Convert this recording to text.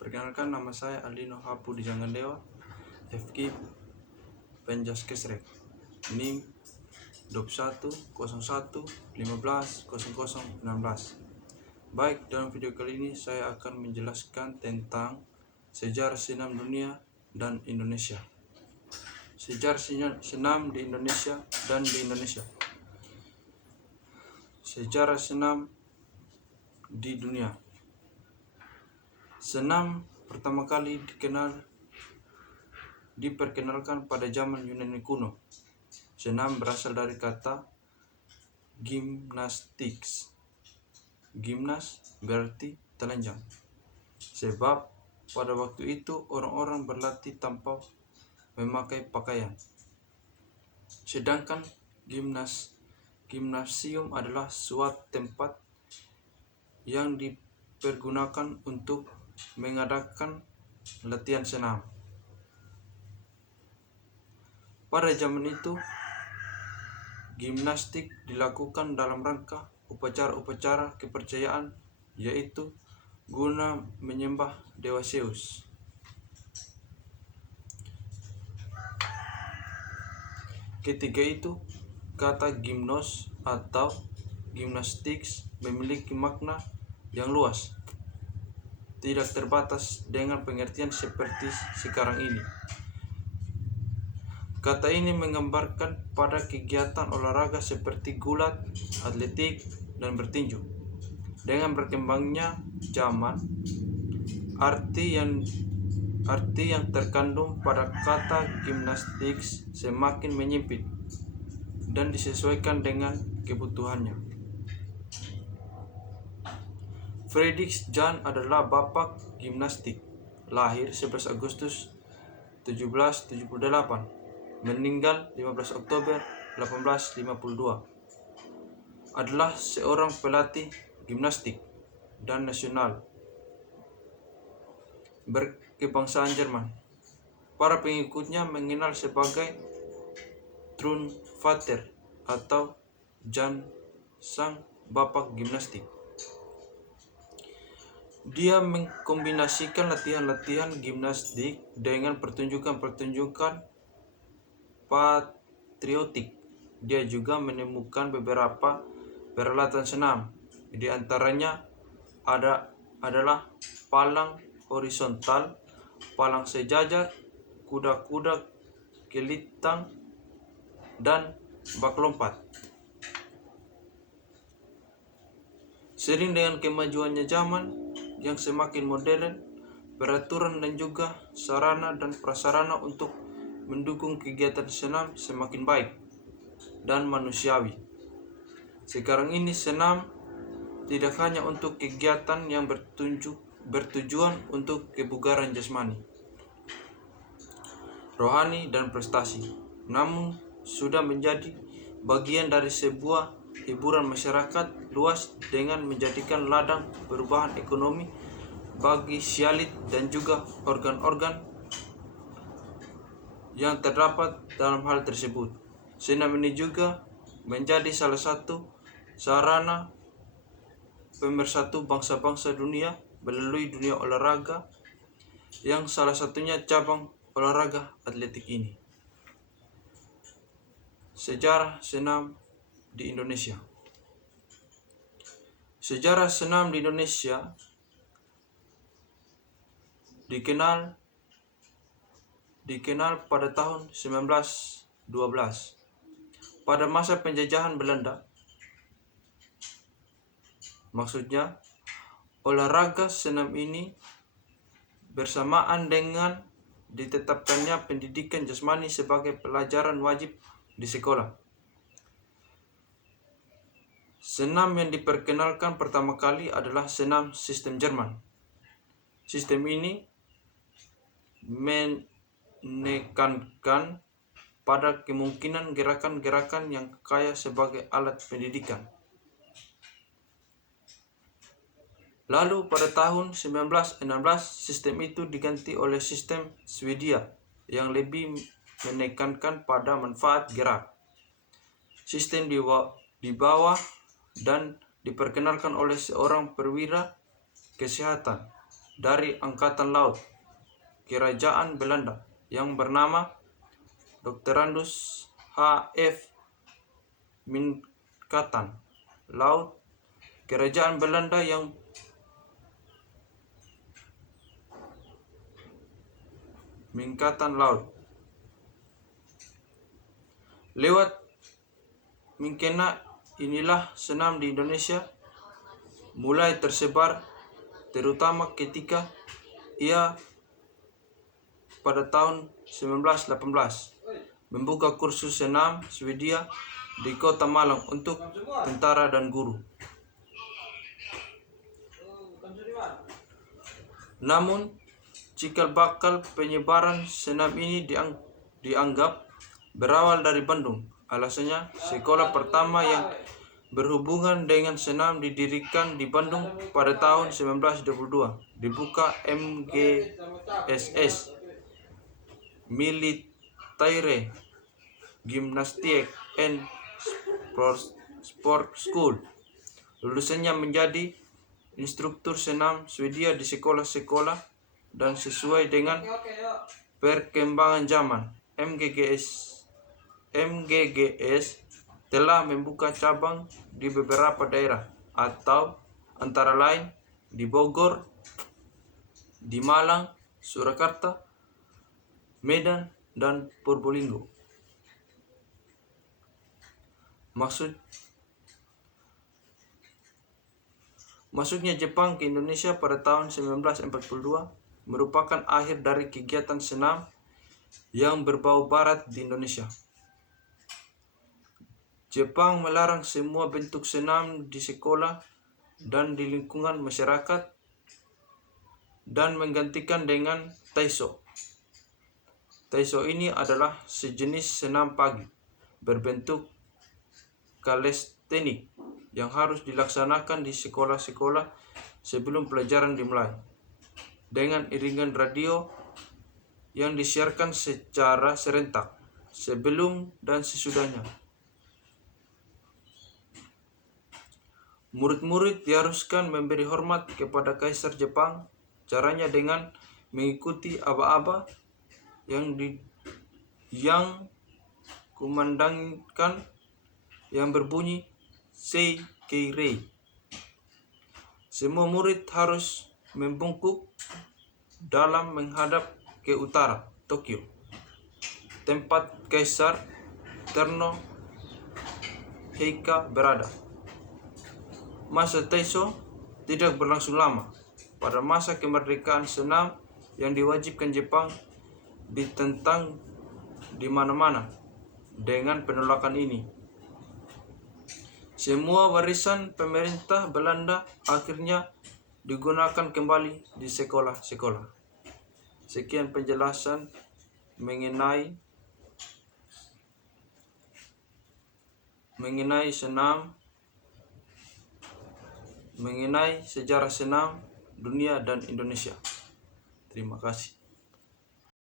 Perkenalkan nama saya Aldino Hapu di Jangandewa, FK Penjaskesrek, NIM 2101150016. Baik, dalam video kali ini saya akan menjelaskan tentang sejarah senam dunia dan Indonesia. Sejarah senam di Indonesia dan di Indonesia. Sejarah senam di dunia. Senam pertama kali diperkenalkan pada zaman Yunani kuno. Senam berasal dari kata gymnastics. Gymnas berarti telanjang. Sebab pada waktu itu orang-orang berlatih tanpa memakai pakaian. Sedangkan gimnasium adalah suatu tempat yang dipergunakan untuk mengadakan latihan senam. Pada zaman itu, gimnastik dilakukan dalam rangka upacara-upacara kepercayaan, yaitu guna menyembah Dewa Zeus. Ketiga itu, kata gymnos atau gymnastics memiliki makna yang luas, tidak terbatas dengan pengertian seperti sekarang ini. Kata ini menggambarkan pada kegiatan olahraga seperti gulat, atletik, dan bertinju. Dengan berkembangnya zaman, arti yang terkandung pada kata gymnastics semakin menyempit dan disesuaikan dengan kebutuhannya. Friedrich Jahn adalah bapak gimnastik, lahir 11 Agustus 1778, meninggal 15 Oktober 1852. Adalah seorang pelatih gimnastik dan nasional berkebangsaan Jerman. Para pengikutnya mengenal sebagai Turnvater atau Jan sang bapak gimnastik. Dia mengkombinasikan latihan-latihan gimnastik dengan pertunjukan-pertunjukan patriotik. Dia juga menemukan beberapa peralatan senam. Di antaranya adalah palang horizontal, palang sejajar, kuda-kuda kelitang, dan bak lompat. Sering dengan kemajuannya zaman yang semakin modern, peraturan dan juga sarana dan prasarana untuk mendukung kegiatan senam semakin baik dan manusiawi. Sekarang ini senam tidak hanya untuk kegiatan yang bertujuan untuk kebugaran jasmani, rohani, dan prestasi, namun sudah menjadi bagian dari sebuah hiburan masyarakat luas dengan menjadikan ladang perubahan ekonomi bagi sialit dan juga organ-organ yang terdapat dalam hal tersebut. Senam ini juga menjadi salah satu sarana pemersatu bangsa-bangsa dunia melalui dunia olahraga, yang salah satunya cabang olahraga atletik ini. Sejarah senam di Indonesia. Sejarah senam di Indonesia dikenal pada tahun 1912 pada masa penjajahan Belanda. Maksudnya, olahraga senam ini bersamaan dengan ditetapkannya pendidikan jasmani sebagai pelajaran wajib di sekolah. Senam yang diperkenalkan pertama kali adalah senam sistem Jerman. Sistem ini menekankan pada kemungkinan gerakan-gerakan yang kaya sebagai alat pendidikan. Lalu pada tahun 1916 sistem itu diganti oleh sistem Swedia yang lebih menekankan pada manfaat gerak. Sistem di bawah dan diperkenalkan oleh seorang perwira kesehatan dari Angkatan Laut Kerajaan Belanda yang bernama Doctorandus H.F. Minkatan Laut Kerajaan Belanda yang Minkatan Laut. Lewat Minkena inilah senam di Indonesia mulai tersebar, terutama ketika ia pada tahun 1918 membuka kursus senam Swedia di Kota Malang untuk tentara dan guru. Namun, cikal bakal penyebaran senam ini dianggap berawal dari Bandung. Alasannya, sekolah pertama yang berhubungan dengan senam didirikan di Bandung pada tahun 1922. Dibuka MGSS, Militaire Gymnastique and Sport School. Lulusannya menjadi instruktur senam Swedia di sekolah-sekolah dan sesuai dengan perkembangan zaman, MGGS telah membuka cabang di beberapa daerah atau antara lain di Bogor, di Malang, Surakarta, Medan, dan Purbalingga. Masuknya Jepang ke Indonesia pada tahun 1942 merupakan akhir dari kegiatan senam yang berbau barat di Indonesia. Jepang melarang semua bentuk senam di sekolah dan di lingkungan masyarakat dan menggantikan dengan Taiso. Taiso ini adalah sejenis senam pagi berbentuk kalestenik yang harus dilaksanakan di sekolah-sekolah sebelum pelajaran dimulai, dengan iringan radio yang disiarkan secara serentak sebelum dan sesudahnya. Murid-murid diharuskan memberi hormat kepada Kaisar Jepang. Caranya dengan mengikuti aba-aba yang kumandangkan yang berbunyi Seikirei. Semua murid harus membungkuk dalam menghadap ke utara, Tokyo, tempat Kaisar Heika berada. Masa Taiso tidak berlangsung lama. Pada masa kemerdekaan, senam yang diwajibkan Jepang ditentang di mana-mana dengan penolakan ini. Semua warisan pemerintah Belanda akhirnya digunakan kembali di sekolah-sekolah. Sekian penjelasan mengenai senam, mengenai sejarah senam dunia dan Indonesia. Terima kasih.